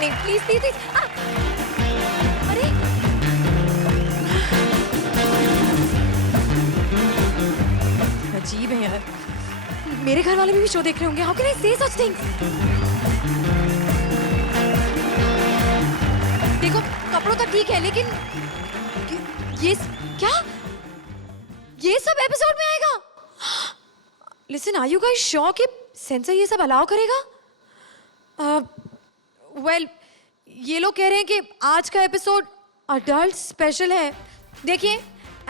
नहीं please please please. अरे अजीब है यार, मेरे घर वाले भी शो देख रहे होंगे। हाउ कैन आई से सच थिंग्स? देखो कपड़ों तक ठीक है, लेकिन ये क्या, ये सब एपिसोड में आएगा? Listen, are you guys sure कि सेंसर ये सब अलाउ करेगा? वेल ये लोग कह रहे हैं कि आज का एपिसोड अडल्ट स्पेशल है। देखिए,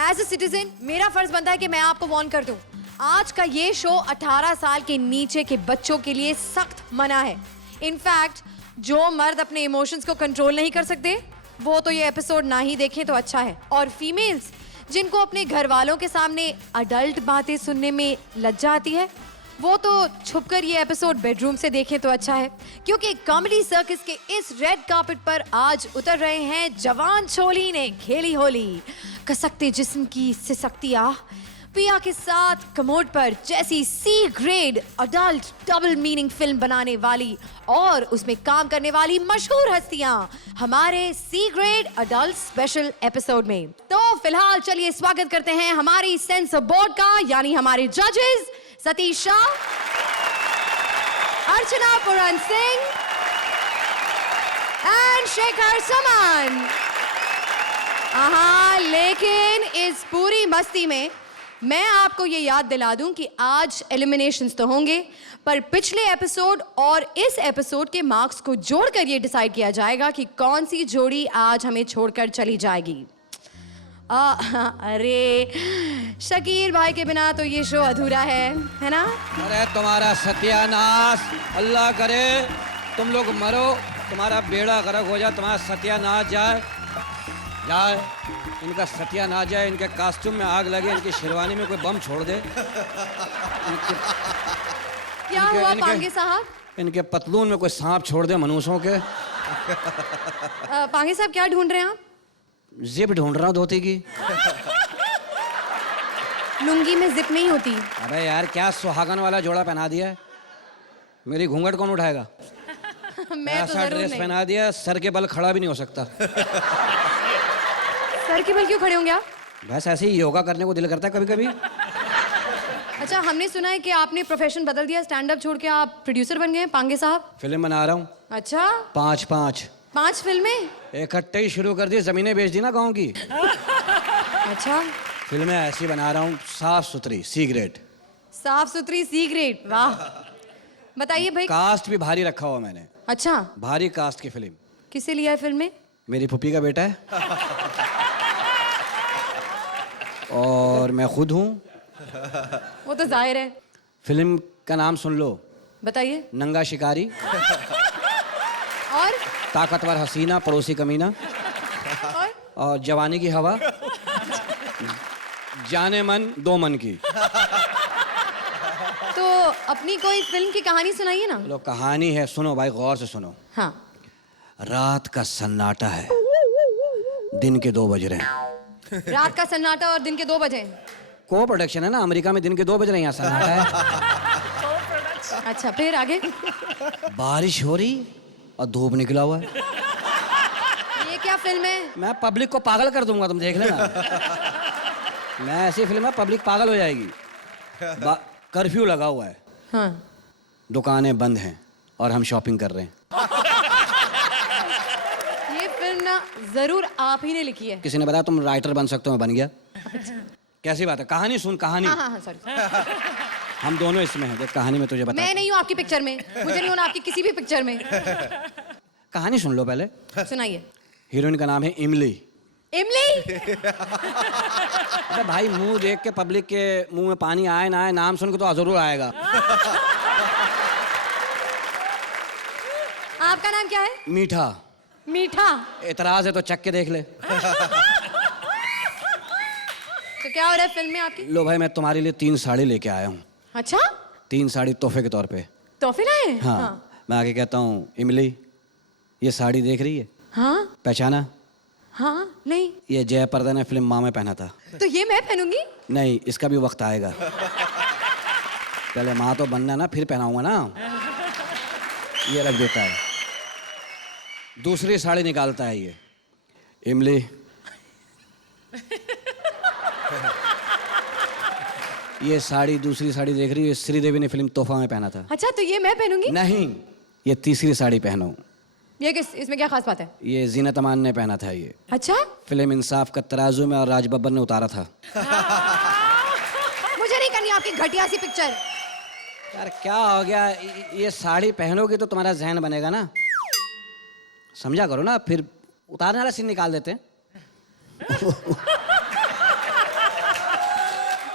एज अ सिटीजन मेरा फर्ज बनता है कि मैं आपको वार्न कर दूं, आज का ये शो 18 साल के नीचे के बच्चों के लिए सख्त मना है। इनफैक्ट जो मर्द अपने इमोशंस को कंट्रोल नहीं कर सकते वो तो ये एपिसोड ना ही देखें तो अच्छा है। और फीमेल्स जिनको अपने घर वालों के सामने अडल्ट बातें सुनने में लज्जा आती है वो तो छुपकर ये एपिसोड बेडरूम से देखें तो अच्छा है, क्योंकि कॉमेडी सर्कस के इस रेड कार्पेट पर आज उतर रहे हैं जवान छोली ने खेली होली। कसकते जिस्म की सिसकती आह, पिया के साथ कमोड पर जैसी C grade adult double meaning film बनाने वाली और उसमें काम करने वाली मशहूर हस्तियां हमारे C grade adult special episode में। तो फिलहाल चलिए स्वागत करते हैं हमारी सेंसर बोर्ड का, यानी हमारे जजेस सतीश शाह, अर्चना पुरन सिंह एंड शेखर सुमन। लेकिन इस पूरी मस्ती में मैं आपको ये याद दिला दूं कि आज एलिमिनेशंस तो होंगे, पर पिछले एपिसोड और इस एपिसोड के मार्क्स को जोड़कर ये डिसाइड किया जाएगा कि कौन सी जोड़ी आज हमें छोड़कर चली जाएगी। अरे शकीर भाई के बिना तो ये शो अधूरा है ना? अरे तुम्हारा सत्यानाश, अल्लाह करे तुम लोग मरो, तुम्हारा बेड़ा गर्क हो जाए, तुम्हारा सत्यानाश जाए, इनका सत्यानाश जाए, इनके कॉस्ट्यूम में आग लगे, इनकी शेरवानी में कोई बम छोड़ दे। क्या हुआ पांगे साहब? इनके पतलून में कोई सांप छोड़ दे मनुष्यों के। पांगे साहब क्या ढूंढ रहे हैं आप? जिप ढूंढ रहा हूँ धोती की। लुंगी में जिप नहीं होती। अबे यार क्या सुहागन वाला जोड़ा पहना दिया है, मेरी घूंघट कौन उठाएगा? मैं तो ऐसा ड्रेस पहना दिया, सर के बल खड़ा भी नहीं हो सकता। सर के बल क्यों खड़े होंगे आप? बस ऐसे ही योगा करने को दिल करता है कभी कभी। अच्छा, हमने सुना है कि आपने प्रोफेशन बदल दिया, स्टैंड अप छोड़ के आप प्रोड्यूसर बन गए हैं पांगे साहब। फिल्म बना रहा हूँ। अच्छा, 5 फिल्में इकट्ठे ही शुरू कर दी, जमीनें बेच दी ना गाँव की। अच्छा, फिल्में ऐसी बना रहा हूँ, साफ सुथरी सी ग्रेड। साफ सुथरी सी ग्रेड, वाह। बताइए भाई। कास्ट भी भारी रखा हुआ मैंने। अच्छा, भारी कास्ट की फिल्म। किसे लिया है फिल्म में? मेरी फूफी का बेटा है और मैं खुद हूँ। वो तो जाहिर है। फिल्म का नाम सुन लो। बताइए। नंगा शिकारी और ताकतवर हसीना पड़ोसी कमीना और जवानी की हवा, जाने मन दो मन की। तो अपनी कोई फिल्म की कहानी सुनाइए ना। लो कहानी है, सुनो भाई गौर से सुनो। हाँ। रात का सन्नाटा है, दिन के 2 बज रहे हैं। रात का सन्नाटा और दिन के 2 बजे। को प्रोडक्शन है ना, अमेरिका में दिन के 2 बज रहे हैं, यहाँ सन्नाटा है। अच्छा, फिर आगे? बारिश हो रही और धूप निकला हुआ है। ये क्या फिल्म है? मैं पब्लिक को पागल कर दूंगा, तुम देख लेना। मैं ऐसी फिल्म है पब्लिक पागल हो जाएगी। कर्फ्यू लगा हुआ है। हाँ। दुकानें बंद हैं और हम शॉपिंग कर रहे हैं। ये फिल्म ना जरूर आप ही ने लिखी है। किसी ने बताया तुम राइटर बन सकते हो, मैं बन गया। कैसी बात है? कहानी सुन, कहानी। हाँ, सॉरी। हम दोनों इसमें हैं, देख कहानी में तुझे बता। मैं नहीं हूँ आपकी पिक्चर में, मुझे नहीं होना आपकी किसी भी पिक्चर में। कहानी सुन लो पहले। सुनाइए। हीरोइन का नाम है इमली। इमली? अरे भाई मुंह देख के पब्लिक के मुंह में पानी आए ना आए, नाम सुन के तो जरूर आएगा। आपका नाम क्या है? मीठा। मीठा? एतराज है तो चख के देख ले। तो क्या हो रहा है फिल्म में आपकी? लो भाई मैं तुम्हारे लिए 3 साड़ी लेके आया हूँ। अच्छा? 3 साड़ी तोहफे के तौर पे। तोहफे लाए? हाँ। मैं आके कहता हूँ इमली ये साड़ी देख रही है? हाँ। पहचाना? हाँ, नहीं। ये जयपर्दा ने फिल्म माँ में पहना था। तो ये मैं पहनूंगी? नहीं, इसका भी वक्त आएगा। पहले माँ तो बनना ना, फिर पहनाऊंगा ना। ये रख देता है। दूसरी साड़ी निकालता है ये। इमली, ये साड़ी, दूसरी साड़ी देख रही है, श्रीदेवी ने फिल्म तोहफा में पहना था। अच्छा, तो ये मैं पहनूंगी? नहीं, ये तीसरी साड़ी पहनो। ये किस, इसमें क्या खास बात है? ये जीनत अमान ने पहना था ये। अच्छा, फिल्म इंसाफ का तराजू में और राज बब्बर ने उतारा था। मुझे नहीं करनी आपकी घटिया सी पिक्चर। यार क्या हो गया, ये साड़ी पहनोगे तो तुम्हारा जहन बनेगा ना, समझा करो ना, फिर उतारने वाला सीन निकाल देते हैं।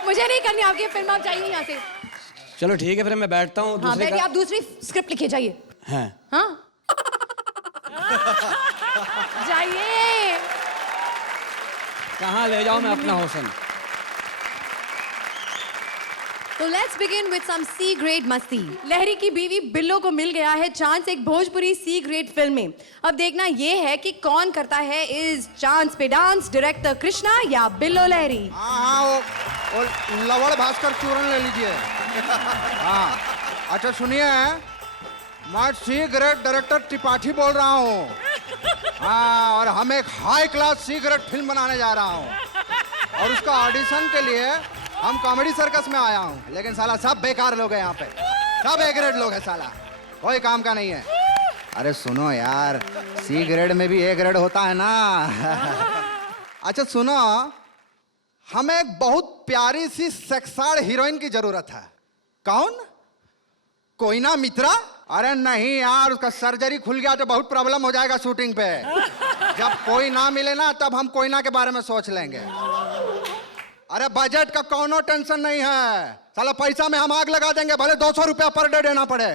मुझे नहीं करनी आपकी फिल्म, आप जाइए यहाँ से। चलो ठीक है, फिर मैं बैठता हूँ। हाँ बैठिए, आप दूसरी स्क्रिप्ट लिखे जाइए। हैं। हाँ जाइए। कहाँ ले जाऊँ मैं अपना हौसन? तो let's begin with some C grade मस्ती। लहरी की बीवी बिल्लो को मिल गया है चांस एक भोजपुरी सी ग्रेड फिल्म में। अब देखना ये है कि कौन करता है इस चांस पे डांस, डायरेक्टर कृष्णा या बिल्लो लहरी। हाँ, वो लवड़ भास्कर चूरन ले लीजिए। हाँ, अच्छा सुनिए, मैं सी ग्रेड डायरेक्टर त्रिपाठी बोल रहा हूँ। हाँ, और हम एक high class C grade film बनाने जा रहा हूँ, और उसका ऑडिशन के लिए हम कॉमेडी सर्कस में आया हूँ। लेकिन साला सब बेकार लोग हैं यहाँ पे, सब ए ग्रेड लोग हैं साला, कोई काम का नहीं है। अरे सुनो यार, सी ग्रेड में भी ए ग्रेड होता है ना। अच्छा सुनो, हमें एक बहुत प्यारी सी सेक्साड़ हीरोइन की जरूरत है। कौन? कोयना मित्रा? अरे नहीं यार, उसका सर्जरी खुल गया तो बहुत प्रॉब्लम हो जाएगा शूटिंग पे। जब कोई ना मिले ना, तब हम कोयना के बारे में सोच लेंगे। अरे बजट का कोनो टेंशन नहीं है, साला पैसा में हम आग लगा देंगे, भले 200 रुपया पर डे देना पड़े।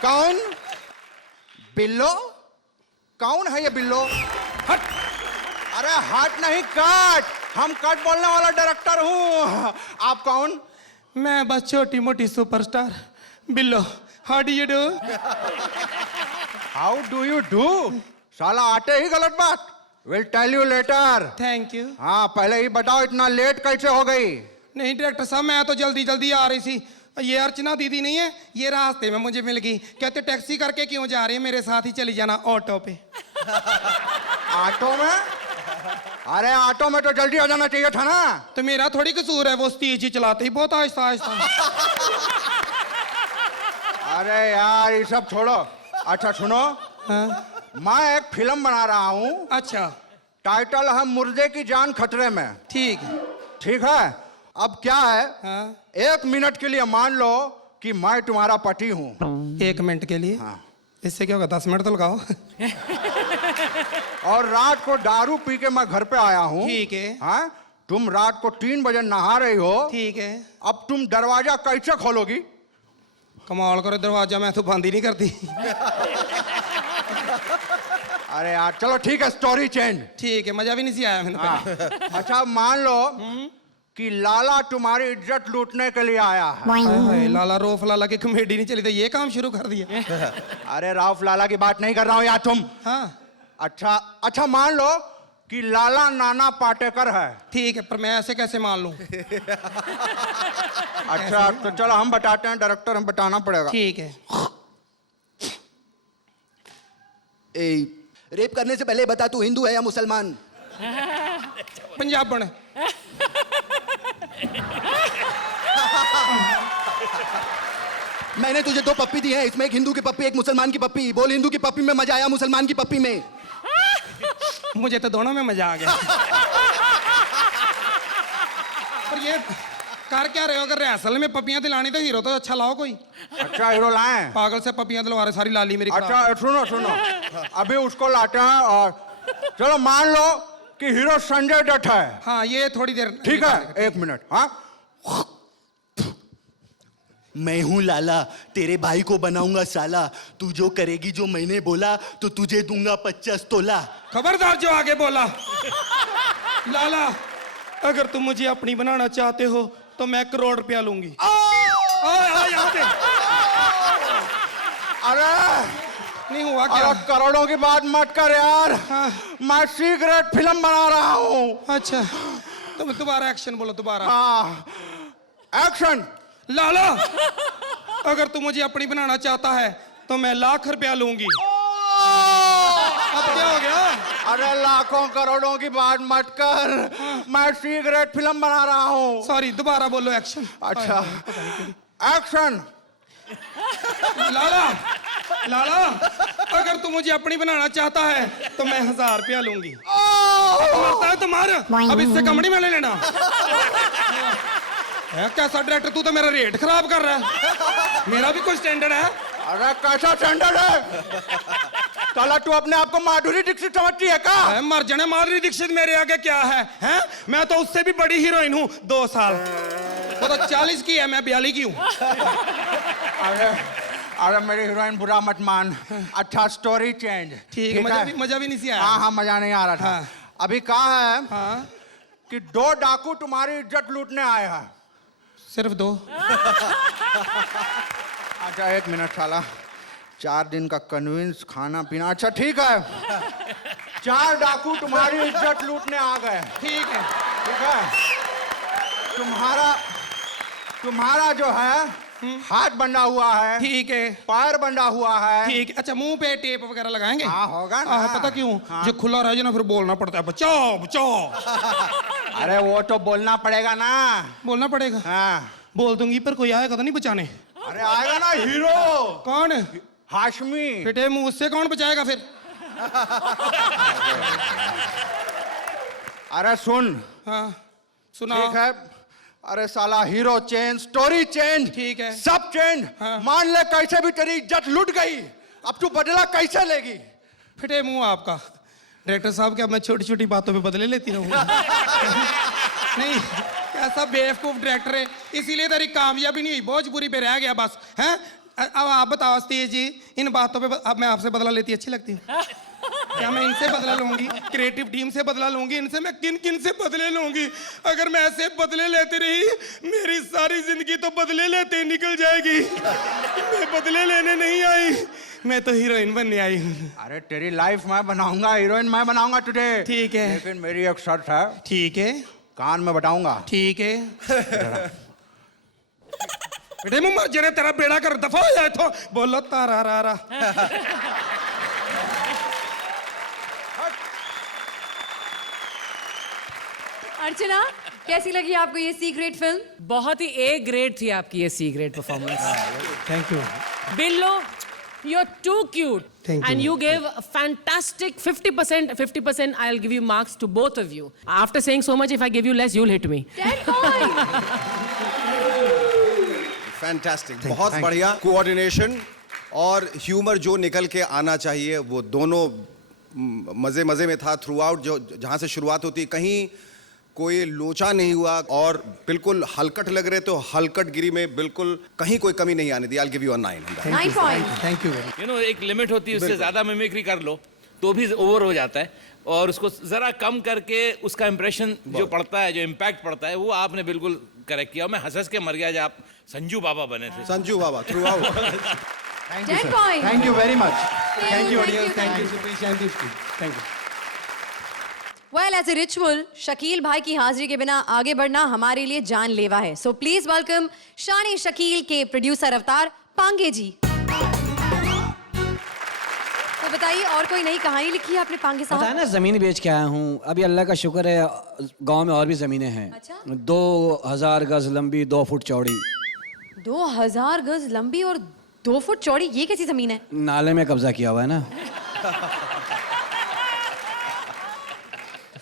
कौन? बिल्लो? कौन है ये बिल्लो? हट! अरे हट नहीं, कट। हम कट बोलने वाला डायरेक्टर हूँ। आप कौन? मैं बस छोटी मोटी superstar Billo. How do you do? How do you do? साला आते ही गलत बात। Will tell you later. Thank you. हाँ, पहले ही बताओ इतना लेट कैसे हो गई? नहीं डायरेक्टर साहब, मैं तो जल्दी जल्दी आ रही थी। ये अर्चना दीदी नहीं है, ये रास्ते में मुझे मिल गई। कहते टैक्सी करके क्यों जा रही है, मेरे साथ ही चली जाना ऑटो पे। ऑटो में? अरे ऑटो में तो जल्दी आ जाना चाहिए था ना। तो मेरा थोड़ी कसूर है, वो तेज ही चलाते ही बहुत आहिस्ता आहिस्ता। अरे यार ये सब छोड़ो। अच्छा सुनो, हाँ? मैं एक फिल्म बना रहा हूँ। अच्छा, टाइटल है मुर्दे की जान खतरे में। ठीक है। ठीक है, अब क्या है, हाँ? 1 मिनट के लिए मान लो कि मैं तुम्हारा पति हूँ। 1 मिनट के लिए? हाँ। इससे क्या होगा, 10 मिनट तो लगाओ। और रात को दारू पी के मैं घर पे आया हूँ। ठीक है। हाँ, तुम रात को 3 बजे नहा रही हो। ठीक है। अब तुम दरवाजा कैसे खोलोगी? कमाल करो, दरवाजा मैं तो बंद ही नहीं करती। अरे यार चलो ठीक है, स्टोरी चेंज। ठीक है, मजा भी नहीं सी आया मैंने। हाँ। अच्छा मान लो कि लाला तुम्हारी इज्जत लूटने के लिए आया है। हाय हाय, लाला रोफ लाला की कॉमेडी नहीं चली तो ये काम शुरू कर दिया। अरे राउफ लाला की बात नहीं कर रहा हूँ यार तुम। हाँ अच्छा मान लो कि लाला नाना पाटेकर है। ठीक है, पर मैं ऐसे कैसे मान लूं? अच्छा तो चलो हम बताते हैं, डायरेक्टर हम बताना पड़ेगा। ठीक है। रेप करने से पहले बता, तू हिंदू है या मुसलमान? पंजाबन। मैंने तुझे 2 पप्पी दी है, इसमें एक हिंदू की पप्पी, एक मुसलमान की पप्पी। बोल, हिंदू की पप्पी में मजा आया, मुसलमान की पप्पी में? मुझे तो दोनों में मजा आ गया। पर ये कर क्या रहे हो? अगर रिहर्सल में पपियां दिलानी तो हीरो तो अच्छा लाओ कोई। अच्छा हीरो लाएं? पागल से पपियां दिलवा रहे, सारी लाली मेरी खराब। अच्छा सुनो अभी उसको लाते हैं। और चलो मान लो कि हीरो संजय दत्त है। हाँ, ये थोड़ी देर। ठीक है, 1 मिनट। हाँ, मैं हूँ लाला, तेरे भाई को बनाऊंगा साला। तू जो करेगी जो मैंने बोला तो तुझे दूंगा 50 तोला। खबरदार जो आगे बोला। लाला, अगर तुम मुझे अपनी बनाना चाहते हो तो मैं 1 करोड़ रुपया लूंगी। यहाँ पे। अरे नहीं हुआ क्या? अरे करोड़ों की बात मत कर यार। हाँ। मैं सीक्रेट फिल्म बना रहा हूँ। अच्छा, तुम दोबारा एक्शन बोलो, दोबारा। हाँ, एक्शन। लाला, अगर तू मुझे अपनी बनाना चाहता है तो मैं ₹1,00,000 लूंगी। अब क्या हो गया? अरे लाखों करोड़ों की बात मत कर, मैं सी ग्रेड फिल्म बना रहा हूँ। सॉरी, दोबारा बोलो। एक्शन। अच्छा, एक्शन। लाला, लाला, अगर तू मुझे अपनी बनाना चाहता है तो मैं ₹1,000 लूंगी। मरता है तो मार, अब इससे कम नहीं मैंने लेना। है कैसा डायरेक्टर, तू तो मेरा रेट खराब कर रहा है। मेरा भी कोई स्टैंडर्ड है। अरे कैसा स्टैंडर्ड है? साला तू अपने आप को माधुरी दीक्षित समझती है क्या? मर जाने, माधुरी दीक्षित मेरे आगे क्या है? हैं? मैं तो उससे भी बड़ी हीरोइन हूँ, 2 साल। वो तो 40 की है, मैं 42 की हूँ। अरे अरे मेरी हीरोइन बुरा मत मान। अच्छा, स्टोरी चेंज। ठीक है, मजा भी नहीं सी आया। हाँ हाँ, मजा नहीं आ रहा था। हाँ। अभी कहा है हाँ, कि 2 डाकू तुम्हारी इज्जत लूटने आए हैं। सिर्फ 2? अच्छा 1 मिनट साला, 4 दिन का कन्विंस, खाना पीना। अच्छा ठीक है, 4 डाकू तुम्हारी इज्जत लूटने आ गए। ठीक है। ठीक है, तुम्हारा जो है हाथ बंधा हुआ है, ठीक है। पैर बंधा हुआ है। ठीक है। अच्छा, मुंह पे टेप वगैरह लगाएंगे? हाँ होगा ना। पता क्यों? हाँ। जो खुला रह जाए ना, फिर बोलना पड़ता है, बचाओ बचाओ। अरे वो तो बोलना पड़ेगा ना। बोलना पड़ेगा। हाँ। बोल दूंगी, पर कोई आएगा तो नहीं बचाने? अरे आएगा ना हीरो। कौन? हाशमी। बेटे मुंह से कौन बचाएगा फिर? अरे सुन। हाँ, सुना। ठीक है, अरे साला हीरो चेंज, स्टोरी चेंज, ठीक है। सब चेंज। हाँ। मान ले कैसे भी तेरी इज्जत लुट गई, अब तू बदला कैसे लेगी? फिटे मुंह आपका। डायरेक्टर साहब, क्या मैं छोटी छोटी बातों पे बदले लेती रहूंगा? नहीं, कैसा बेवकूफ डायरेक्टर है, इसीलिए तेरी कामयाबी नहीं हुई, भोजपुरी पे रह गया बस। हैं? अब आप बताओ तेज जी, इन बातों पे अब मैं आपसे बदला लेती अच्छी लगती हूँ? क्या मैं इनसे बदला लूंगी? क्रिएटिव टीम से बदला लूंगी? इनसे मैं किन किन से बदले लूंगी? अगर मैं ऐसे बदले लेती रही, मेरी सारी जिंदगी तो बदले लेते निकल जाएगी। मैं बदले लेने नहीं आई, मैं तो हीरोइन बनने आई हूँ। अरे तेरी लाइफ मैं बनाऊंगा, हीरोइन मैं बनाऊंगा तुझे। ठीक है। लेकिन मेरी एक शर्त है। ठीक है। कान में बताऊंगा। ठीक है। बेटे मैं मर जाने, तेरा बेड़ा कर, दफा हो जाए तो बोलो तारा रा रा। अर्चना, कैसी लगी आपको ये सी ग्रेड फिल्म? बहुत ही ए ग्रेड थी आपकी ये C grade performance. Thank you. Billo, you're too cute. Thank And you. you gave a fantastic 50%. I'll give you marks to both of you. After saying so much, if I give you less, you'll hit me. 10 points. Fantastic, बहुत बढ़िया coordination और humour जो निकल के आना चाहिए वो दोनों मजे मजे में था थ्रू आउट। जो जहाँ से शुरुआत होती कहीं कोई लोचा नहीं हुआ और बिल्कुल हलकट लग रहे, तो हलकट गिरी में बिल्कुल कहीं कोई कमी नहीं आने दी। I'll give you a 9 on that. 9 points. Thank you. You know एक लिमिट होती है, उससे ज्यादा मिमिक्री कर लो तो भी ओवर हो जाता है, और उसको जरा कम करके उसका इंप्रेशन जो पड़ता है, जो इम्पैक्ट पड़ता है, वो आपने बिल्कुल करेक्ट किया। मैं हंस के मर गया जब आप संजू बाबा बने थे। Sanju Baba throughout. 10 points. Thank you very much. Thank you, thank you. Thank you. Well, as a ritual, Shakeel भाई की हाजिरी के बिना आगे बढ़ना हमारे लिए जानलेवा है। So please welcome शान शकील के प्रोड्यूसर अवतार पांगे जी। तो बताइए, और कोई नई कहानी लिखी है आपने पांगे पता है साहब? ना, जमीन बेच के आया हूँ। अभी अल्लाह का शुक्र है, गांव में और भी जमीनें हैं। अच्छा? 2000 गज लंबी, 2 फुट चौड़ी। 2000 गज लंबी और 2 फुट चौड़ी, ये कैसी जमीन है? नाले में कब्जा किया हुआ है ना।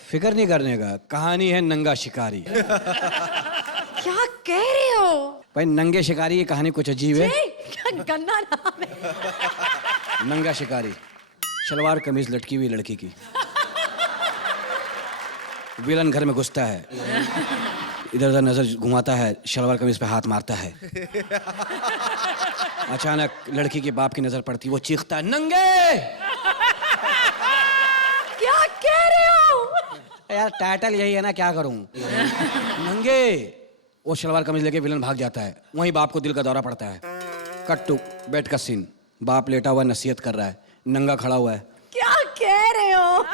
फिक्र नहीं करने का, कहानी है नंगा शिकारी। क्या कह रहे हो? भाई नंगे शिकारी की कहानी कुछ अजीब है। क्या गंदा नाम है। नंगा शिकारी, शलवार कमीज लटकी हुई लड़की की। विलन घर में घुसता है, इधर उधर नजर घुमाता है, शलवार कमीज पे हाथ मारता है। अचानक लड़की के बाप की नजर पड़ती, वो चीखता है, नंगे। क्या कह रहे हो? यार टाइटल यही है ना, क्या करूं। नंगे। वो शलवार कमीज लेके विलन भाग जाता है, वहीं बाप को दिल का दौरा पड़ता है। कट टू बेड का सीन, बाप लेटा हुआ नसीहत कर रहा है, नंगा खड़ा हुआ है। क्या कह रहे हो?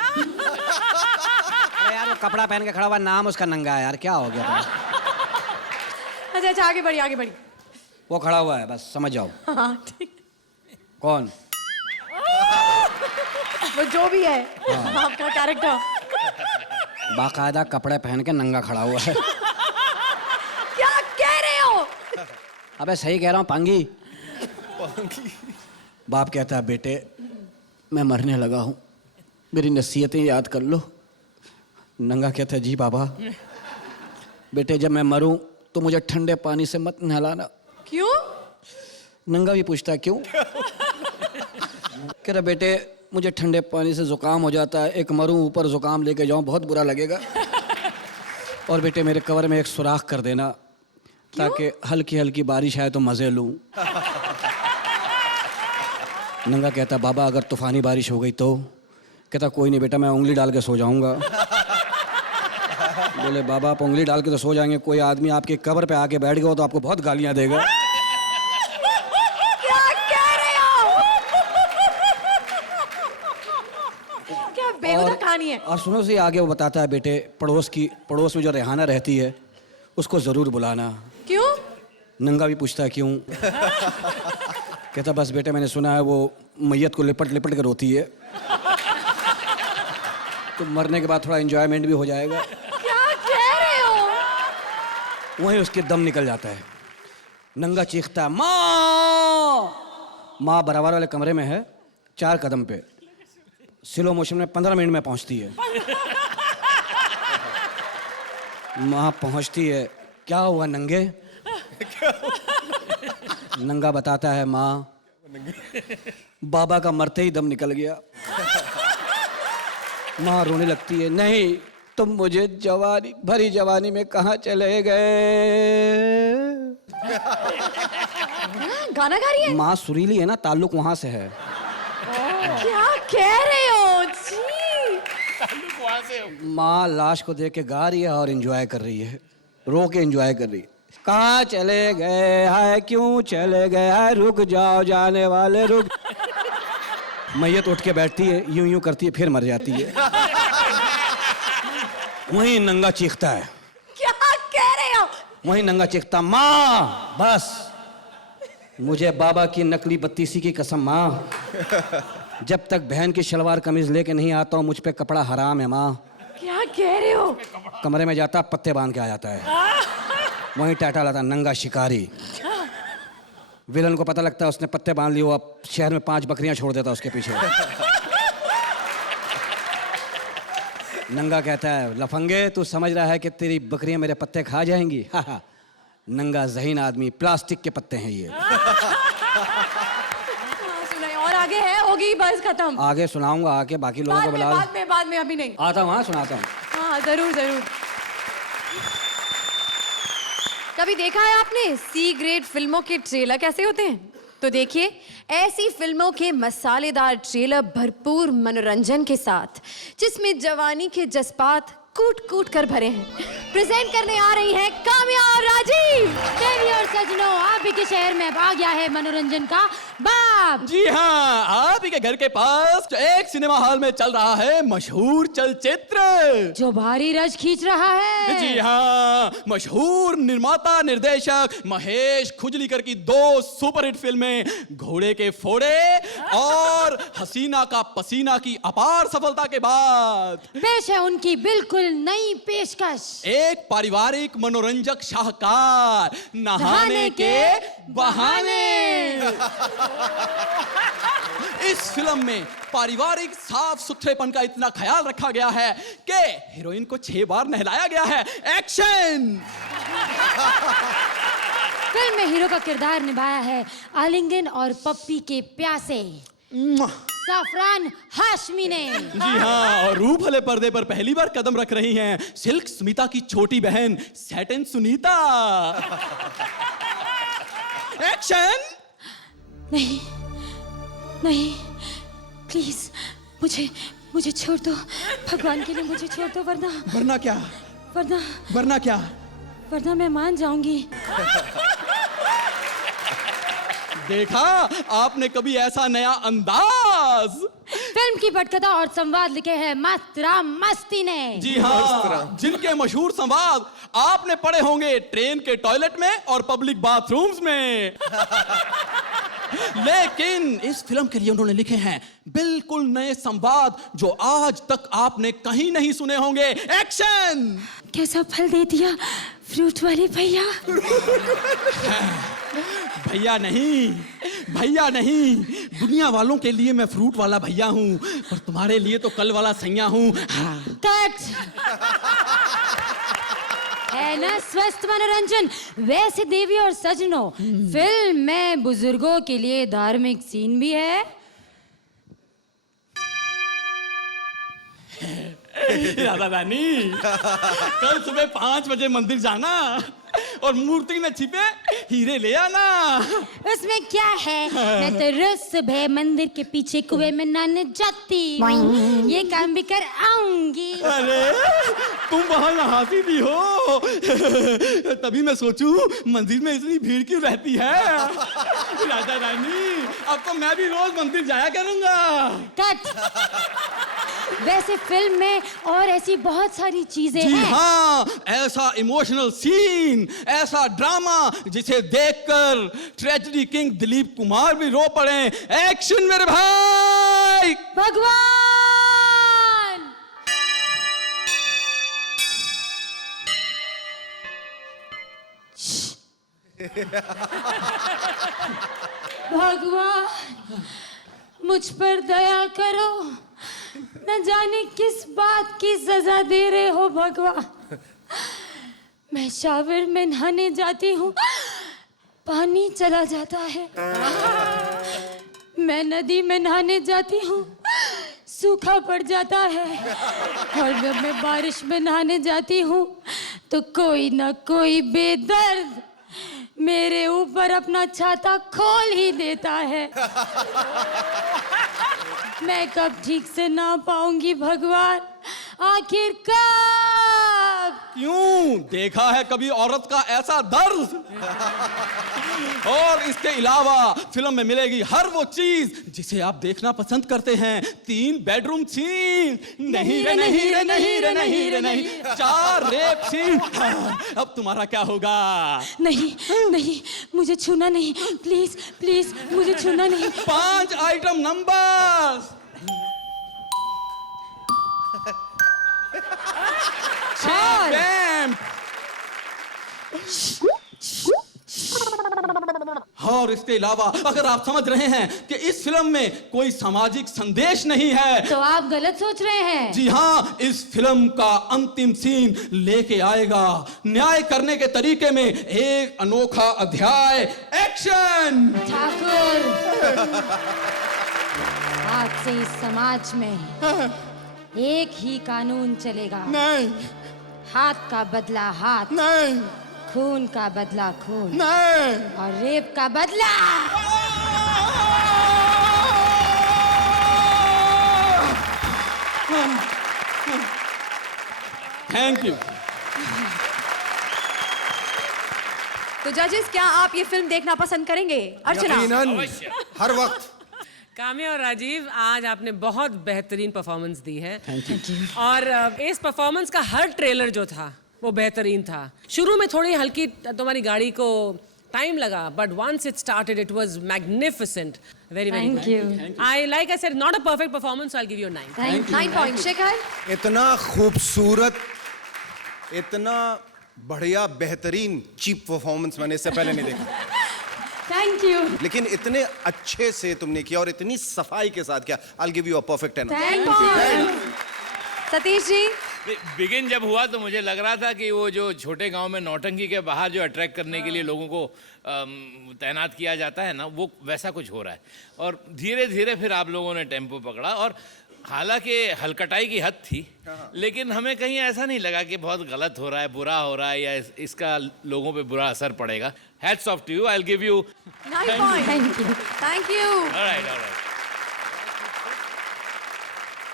अरे यार वो कपड़ा पहन के खड़ा हुआ, नाम उसका नंगा है यार, क्या हो गया तुम्हें? अच्छा, आगे बढ़िए, आगे बढ़िए। वो खड़ा हुआ है, बस समझ जाओ। हाँ, ठीक। कौन? वो जो भी है आपका कैरेक्टर। बाकायदा कपड़े पहन के नंगा खड़ा हुआ है। क्या कह रहे हो? अबे सही कह रहा हूँ पांगी। बाप कहता है बेटे मैं मरने लगा हूँ, मेरी नसीहतें याद कर लो। नंगा कहता है जी बाबा। बेटे जब मैं मरूं तो मुझे ठंडे पानी से मत नहलाना। क्यों? नंगा भी पूछता है क्यों। कह रहा बेटे मुझे ठंडे पानी से जुकाम हो जाता है, एक मरूं ऊपर जुकाम लेके जाऊं बहुत बुरा लगेगा। और बेटे मेरे कवर में एक सुराख कर देना ताकि हल्की हल्की बारिश आए तो मजे लूं। नंगा कहता बाबा अगर तूफानी बारिश हो गई तो? कहता कोई नहीं बेटा मैं उंगली डाल के सो जाऊंगा। बोले बाबा आप उंगली डाल के तो सो जाएंगे, कोई आदमी आपके कब्र पे आके बैठ गया तो आपको बहुत गालियां देगा। क्या कह रहे हो? क्या बेहुदा कहानी है। और सुनो सी आगे वो बताता है बेटे पड़ोस में जो रेहाना रहती है उसको जरूर बुलाना। क्यों? नंगा भी पूछता है क्यों। कहता बस बेटे मैंने सुना है वो मैयत को लिपट लिपट कर रोती है, तो मरने के बाद थोड़ा एंजॉयमेंट भी हो जाएगा। क्या कह रहे हो? वहीं उसके दम निकल जाता है। नंगा चीखता है माँ। माँ बराबर वाले कमरे में है, 4 कदम पे, स्लो मोशन में 15 मिनट में पहुंचती है। माँ पहुंचती है, क्या हुआ नंगे? नंगा बताता है माँ बाबा का मरते ही दम निकल गया। माँ रोने लगती है, नहीं तुम मुझे भरी जवानी में कहाँ चले गए। गाना गा रही है? माँ सुरीली है ना, ताल्लुक वहां से है। क्या कह रहे हो जी? माँ लाश को देख के गा रही है और एंजॉय कर रही है, रो के एंजॉय कर रही है। कहाँ चले गए हाय, क्यों चले गए हाय, रुक जाओ जाने वाले रुक। मैयत उठ के बैठती है, यूं यूं करती है, फिर मर जाती है। वहीं नंगा चीखता है। क्या कह रहे हो? वहीं नंगा चीखता माँ बस मुझे बाबा की नकली बत्तीसी की कसम माँ, जब तक बहन की शलवार कमीज लेके नहीं आता हूँ मुझ पे कपड़ा हराम है माँ। क्या कह रहे हो? कमरे में जाता पत्ते बांध के आ जाता है। वहीं टाटा लाता नंगा शिकारी। विलन को पता लगता है उसने पत्ते बांध लिए, वो अब शहर में 5 बकरियां छोड़ देता उसके पीछे। नंगा कहता है लफंगे तू समझ रहा है कि तेरी बकरियां मेरे पत्ते खा जाएंगी? नंगा ज़हीन आदमी, प्लास्टिक के पत्ते हैं ये। सुनाइए और आगे है, होगी बस खत्म। आगे सुनाऊंगा आके, बाकी लोगों को बुला। बाद में अभी नहीं। आता हूँ, हाँ सुनाता हूँ। हाँ जरूर जरूर। कभी देखा है आपने सी ग्रेड फिल्मों के ट्रेलर कैसे होते हैं? तो देखिए ऐसी फिल्मों के मसालेदार ट्रेलर भरपूर मनोरंजन के साथ, जिसमें जवानी के जज्बात कूट कूट कर भरे हैं, प्रेजेंट करने आ रही हैं काम्या और राजीव। देवी और सजनों, आप ही के शहर में अब आ गया है मनोरंजन का बाप। जी हाँ, आप ही के घर के पास एक सिनेमा हॉल में चल रहा है मशहूर चलचित्र जो भारी रश खींच रहा है। जी हाँ, मशहूर निर्माता निर्देशक महेश खुजलीकर की 2 सुपरहिट फिल्में घोड़े के फोड़े और हसीना का पसीना की अपार सफलता के बाद पेश है उनकी बिल्कुल नई पेशकश, एक पारिवारिक मनोरंजक शाहकार नहाने के बहाने। इस फिल्म में पारिवारिक साफ सुथरेपन का इतना ख्याल रखा गया है कि हीरोइन को 6 बार नहलाया गया है। एक्शन! फिल्म में हीरो का किरदार निभाया है आलिंगन और पप्पी के प्यासे साफरान हाशमी ने। जी हाँ, और रूप भले पर्दे पर पहली बार कदम रख रही हैं सिल्क स्मिता की छोटी बहन सैटन सुनीता। एक्शन! नहीं नहीं, प्लीज मुझे छोड़ दो, भगवान के लिए मुझे छोड़ दो, वरना क्या? वरना मैं मान जाऊंगी। देखा आपने कभी ऐसा नया अंदाज। फिल्म की पटकथा और संवाद लिखे हैं मस्त राम मस्ती ने। जी हाँ, जिनके मशहूर संवाद आपने पढ़े होंगे ट्रेन के टॉयलेट में और पब्लिक बाथरूम्स में। लेकिन इस फिल्म के लिए उन्होंने लिखे हैं बिल्कुल नए संवाद जो आज तक आपने कहीं नहीं सुने होंगे। एक्शन! कैसा फल दे दिया फ्रूट वाले भैया। भैया नहीं, भैया नहीं, दुनिया वालों के लिए मैं फ्रूट वाला भैया हूँ, पर तुम्हारे लिए तो कल वाला सैया हूँ। कट। है ना स्वस्थ मनोरंजन। वैसे देवी और सजनों, फिल्म में बुजुर्गों के लिए धार्मिक सीन भी है। राधा रानी, कल सुबह 5 बजे मंदिर जाना और मूर्ति में छिपे हीरे ले आना। उसमें क्या है, मैं तो रोज सुबह मंदिर के पीछे कुएं में नहाने जाती हूँ। ये काम भी कर आऊंगी। अरे तुम वहां नहाती भी हो, तभी मैं सोचूं मंदिर में इतनी भीड़ क्यों रहती है। राधा रानी, अब तो मैं भी रोज मंदिर जाया करूंगा। कट। वैसे फिल्म में और ऐसी बहुत सारी चीजें जी हैं। हाँ, ऐसा इमोशनल सीन, ऐसा ड्रामा जिसे देखकर ट्रेजेडी किंग दिलीप कुमार भी रो पड़े। एक्शन मेरे भाई। भगवान! भगवान, मुझ पर दया करो। न जाने किस बात की सजा दे रहे हो भगवान। मैं शावर में नहाने जाती हूँ, पानी चला जाता है। मैं नदी में नहाने जाती हूँ, सूखा पड़ जाता है। और जब मैं बारिश में नहाने जाती हूँ तो कोई ना कोई बेदर्द मेरे ऊपर अपना छाता खोल ही देता है। मैं कब ठीक से ना पाऊंगी भगवान, आखिर कब? क्यों, देखा है कभी औरत का ऐसा दर्द? और इसके अलावा फिल्म में मिलेगी हर वो चीज जिसे आप देखना पसंद करते हैं। 3 बेडरूम सीन, नहीं रे नहीं रे नहीं रे नहीं रे नहीं, 4 रेप सीन। अब तुम्हारा क्या होगा? नहीं नहीं, मुझे छूना नहीं, प्लीज प्लीज मुझे छूना नहीं। 5 आइटम नंबर। और इसके अलावा अगर आप समझ रहे हैं कि इस फिल्म में कोई सामाजिक संदेश नहीं है तो आप गलत सोच रहे हैं। जी हाँ, इस फिल्म का अंतिम सीन लेके आएगा न्याय करने के तरीके में एक अनोखा अध्याय। एक्शन! ठाकुर, आज से इस समाज में एक ही कानून चलेगा। नहीं हाथ का बदला हाथ, नहीं खून का बदला खून, नहीं। और रेप का बदला। Thank you. तो जजेस, क्या आप ये फिल्म देखना पसंद करेंगे? अर्चना? यकीनन, हर वक्त। काम्या और राजीव, आज आपने बहुत बेहतरीन परफॉर्मेंस दी है। और इस परफॉर्मेंस का हर ट्रेलर जो था वो बेहतरीन था। शुरू में थोड़ी हल्की तुम्हारी गाड़ी को टाइम लगा, but once it started it was magnificent. Very very Thank you. I like I said, not a perfect performance, I will give you 9। 9 point. Shekhar? इतना खूबसूरत, इतना बढ़िया, बेहतरीन चीप परफॉर्मेंस मैंने इससे पहले नहीं देखा। Thank you. लेकिन इतने अच्छे से तुमने किया और इतनी सफाई के साथ किया। I will give you a perfect 10। Thank you. Satish ji? Begin जब हुआ तो मुझे लग रहा था कि वो जो छोटे गांव में नौटंकी के बाहर जो अट्रैक्ट करने के लिए लोगों को तैनात किया जाता है ना, वो वैसा कुछ हो रहा है। और धीरे धीरे फिर आप लोगों ने टेम्पो पकड़ा, और हालांकि हलकटाई की हद थी, लेकिन हमें कहीं ऐसा नहीं लगा कि बहुत गलत हो रहा है, बुरा हो रहा है, या इसका लोगों पे बुरा असर पड़ेगा। Hats off to you. I will give you 9 point. Thank you. Thank you. Alright.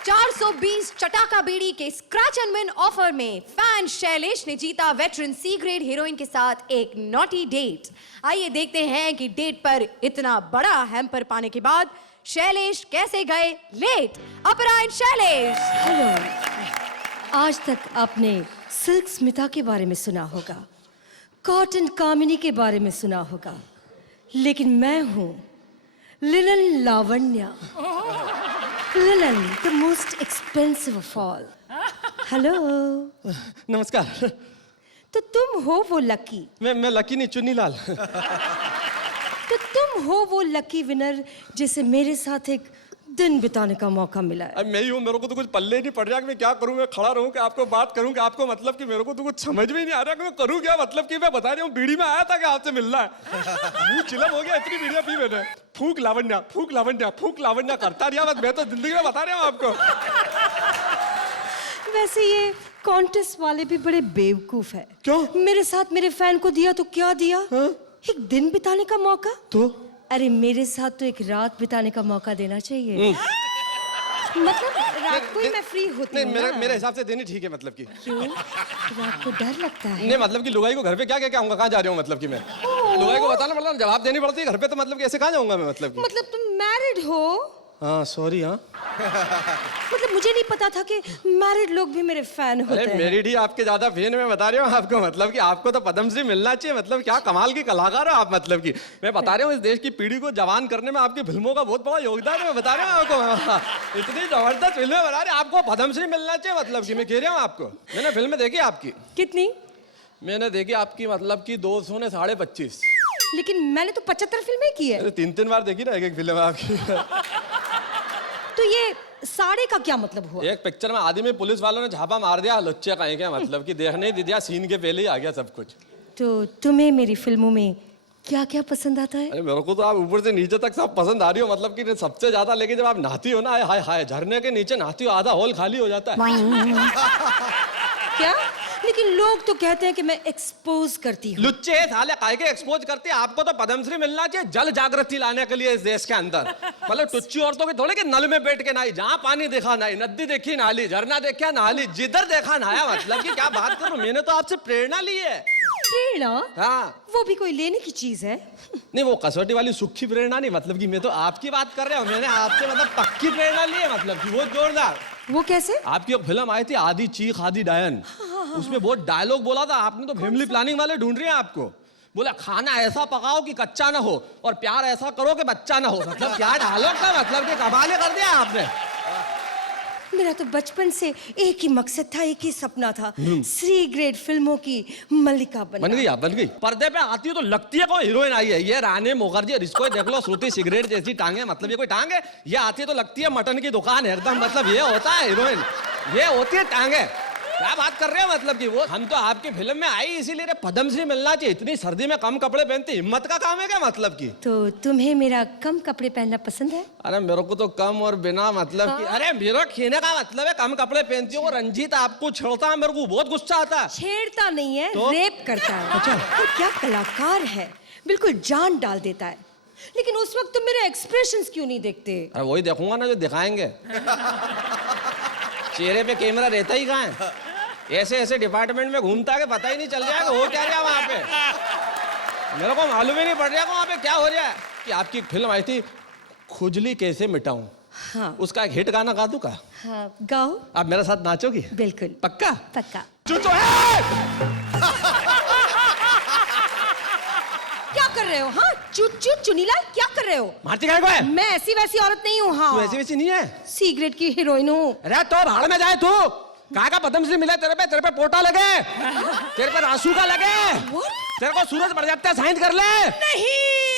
420 चटाका बीड़ी के स्क्रैच एंड विन ऑफर में फैन शैलेश ने जीता वेटरन सी ग्रेड हीरोइन के साथ एक नॉटी डेट। आइए देखते हैं कि डेट पर इतना बड़ा हैम्पर पाने के बाद शैलेश कैसे गए लेट। अपरायण शैलेश। हेलो, आज तक आपने सिल्क स्मिता के बारे में सुना होगा, कॉटन कामिनी के बारे में सुना होगा, लेकिन मैं हूँ linen Lavanya, linen the most expensive of all. Hello, नमस्कार। तो तुम हो वो लकी, मैं लकी नहीं, चुन्नीलाल। तो तुम हो वो लकी विनर जिसे मेरे साथ एक दिन बिताने का मौका मिला है। अब मैं ही हूँ, मेरे को तो कुछ पल्ले नहीं पड़ रहा कि मैं क्या करूँ। मैं खड़ा रहूँ कि आपको बात करूँ कि आपको मतलब कि मेरे को तो कुछ समझ में ही नहीं आ रहा कि मैं करूँ क्या। मतलब कि मैं बता रहा हूँ, बीड़ी में आया था कि आपसे मिलना है, मुंह चिलम हो गया, इतनी बीड़ियाँ पी मैंने। फूक लावण्या, फूक लावण्या, फूक लावण्या करता रहा, बस मैं तो जिंदगी में बता रहा हूँ आपको। वैसे ये कॉन्टेस्ट वाले भी बड़े बेवकूफ है। क्यों? मेरे साथ मेरे फैन को दिया तो क्या दिया? एक दिन बिताने का मौका। तो अरे मेरे साथ तो एक रात बिताने का मौका देना चाहिए। मतलब रात को ही मैं फ्री होती हूँ ना। मेरे हिसाब से देनी ठीक है। मतलब कि क्यों? रात को डर लगता है? नहीं, मतलब कि लुगाई को घर पे क्या क्या आऊंगा, कहाँ जा रहा हूँ। मतलब कि मैं लुगाई को बताना पड़ता है, जवाब देनी पड़ती है घर पे, तो मतलब कैसे कहाँ जाऊंगा मैं। मतलब तुम मैरिड हो? हाँ सॉरी। हाँ मतलब मुझे नहीं पता था कि मैरिड लोग भी मेरे फैन होते हैं। मेरिड ही आपके ज्यादा फैन मैं बता रहा हूँ आपको। मतलब कि आपको तो पद्मश्री मिलना चाहिए। मतलब क्या कमाल की कलाकार हो आप। मतलब कि मैं बता रहा हूँ, इस देश की पीढ़ी को जवान करने में आपकी फिल्मों का बहुत बड़ा योगदान है। मैं बता रहा हूँ आपको, इतनी जबरदस्त फिल्में बना रहे, आपको पद्मश्री मिलना चाहिए। मतलब कि मैं कह रहा हूँ आपको, मैंने फिल्में देखी आपकी। कितनी? मैंने देखी आपकी मतलब कि 200 ने 25.5। लेकिन मैंने तो 75 फिल्में की है। 3 बार देखी ना एक फिल्म आपकी। तो ये साड़े का क्या मतलब हुआ? एक पिक्चर में आदमी में पुलिस वालों ने छापा मार दिया, लुच्चे का क्या मतलब कि देखने ही दिया, सीन के पहले ही आ गया सब कुछ। तो तुम्हें मेरी फिल्मों में क्या क्या पसंद आता है? अरे मेरे को तो आप ऊपर से नीचे तक सब पसंद आ रही हो। मतलब कि सबसे ज्यादा, लेकिन जब आप नहाती हो ना, हाय हाय, झरने के नीचे नहाती हो, आधा हॉल खाली हो जाता है। क्या? लेकिन लोग तो कहते हैं कि मैं एक्सपोज करती हूँ। लुच्चे साले काहे के एक्सपोज करते हैं। आपको तो पद्मश्री मिलना चाहिए जल जागृति लाने के लिए इस देश के अंदर। मतलब टुच्ची औरतों की थोड़े कि नल में बैठ के नहाई, जहाँ पानी देखा नहाई, नदी देखी नहाली, झरना देखा नहाली, जिधर देखा नहाया। मतलब कि क्या बात करूं, मैंने तो आपसे प्रेरणा ली है। प्रेरणा? हाँ, वो भी कोई लेने की चीज है? नहीं, वो कसौटी वाली सूखी प्रेरणा नहीं। मतलब कि मैं तो आपकी बात कर रहा हूँ, मैंने आपसे मतलब पक्की प्रेरणा ली है। मतलब कि वो जोरदार। वो कैसे? आपकी एक फिल्म आई थी आधी चीख आधी डायन, उसमें बहुत डायलॉग बोला था आपने, तो फैमिली प्लानिंग वाले ढूंढ रहे हैं आपको। बोला खाना ऐसा पकाओ कि कच्चा ना हो और प्यार ऐसा करो कि बच्चा ना हो। मतलब क्या डायलॉग का, मतलब कि कमाल कर दिया आपने। मेरा तो बचपन से एक ही मकसद था, एक ही सपना था, सी ग्रेड फिल्मों की मल्लिका बनना। बन गई आप, बन गई। पर्दे पे आती हो तो लगती है कोई हीरोइन आई है। ये रानी मुखर्जी, इसको देख लो, श्रुति सिगरेट जैसी टांगे। मतलब ये कोई टांग है? ये आती है तो लगती है मटन की दुकान है एकदम। मतलब ये होता है हीरोइन, ये होती है टांगे। क्या बात कर रहे हो। मतलब कि वो हम तो आपकी फिल्म में आई इसीलिए पद्मश्री मिलना चाहिए। इतनी सर्दी में कम कपड़े पहनती, हिम्मत का काम है क्या। मतलब कि तो तुम्हें मेरा कम कपड़े पहनना पसंद है? अरे मेरे को तो कम और बिना मतलब कि, अरे मेरा खेने का मतलब है कम कपड़े पहनती हो। रंजीत आपको छेड़ता है, मेरे को बहुत गुस्सा आता है। छेड़ता नहीं है, तो? रेप करता है। अच्छा। क्या कलाकार है, बिल्कुल जान डाल देता है। लेकिन उस वक्त तुम मेरे एक्सप्रेशंस क्यों नहीं देखते? अरे वही देखूंगा ना जो दिखाएंगे। चेहरे पे कैमरा रहता ही कहाँ है। ऐसे ऐसे डिपार्टमेंट में घूमता है कि पता ही नहीं चल रहा है हो क्या रहा वहाँ पे। मेरे को मालूम ही नहीं पड़ रहा वहाँ पे क्या हो रहा है। कि आपकी एक फिल्म आई थी खुजली कैसे मिटाऊं, हाँ। उसका एक हिट गाना गा दूं का? हाँ, गाओ। आप मेरे साथ नाचोगी? बिल्कुल। पक्का? पक्का। चुचो है। क्या कर रहे हो? हाँ, चुनीलाल क्या कर रहे हो? मारती काहे को है? मैं ऐसी वैसी औरत नहीं हूँ। हाँ, तू ऐसी वैसी नहीं है, सिगरेट की हीरोइन हूँ। अरे तो भाड़ में जाए तू। कहाँ का पद्मश्री मिला तेरे पे पोटा लगे, तेरे पे रासू का लगे। तेरे को सूरज पड़ जाता है, साइन कर ले। नहीं,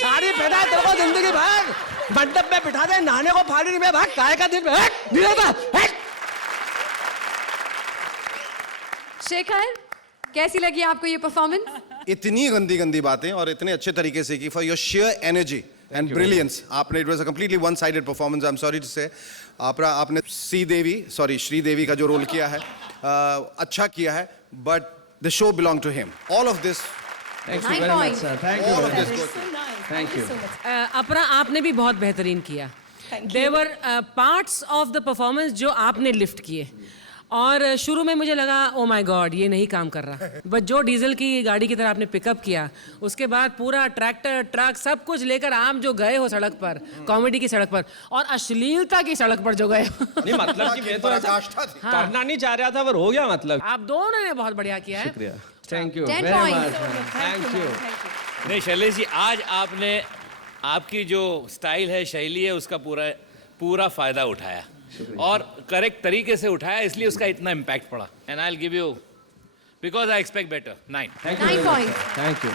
साड़ी पहना है तेरे को जिंदगी भर, मंडप में बिठा दे, नहाने को फाड़ी में भाग, काय का दिन में। शेखर, कैसी लगी आपको ये परफॉर्मेंस? इतनी गंदी गंदी बातें और इतने अच्छे तरीके से की, for your sheer energy and brilliance. आपने, it was a completely one sided performance. I am sorry to say, आपने श्रीदेवी का जो रोल किया है अच्छा किया है, but the show belong to him. All of this, thank you. Apara, आपने भी बहुत बेहतरीन किया। There were parts of the performance जो आपने लिफ्ट किए, और शुरू में मुझे लगा ओ माय गॉड ये नहीं काम कर रहा, बट जो डीजल की गाड़ी की तरह आपने पिकअप किया, उसके बाद पूरा ट्रैक्टर ट्रक सब कुछ लेकर आप जो गए हो सड़क पर, कॉमेडी की सड़क पर और अश्लीलता की सड़क पर जो गए हो। नहीं मतलब कि मैं तो ऐसा करना नहीं चाह रहा था, पर हो गया। मतलब आप दोनों ने बहुत बढ़िया किया है। शुक्रिया, thank you 10 very much, points. Thank you. नहीं शैलेश जी, आज आपने आपकी जो स्टाइल है, शैली है, उसका पूरा फायदा उठाया और करेक्ट तरीके से उठाया, इसलिए उसका इतना इम्पैक्ट पड़ा. And I will give you, because I expect better, 9. 9 point. Thank you.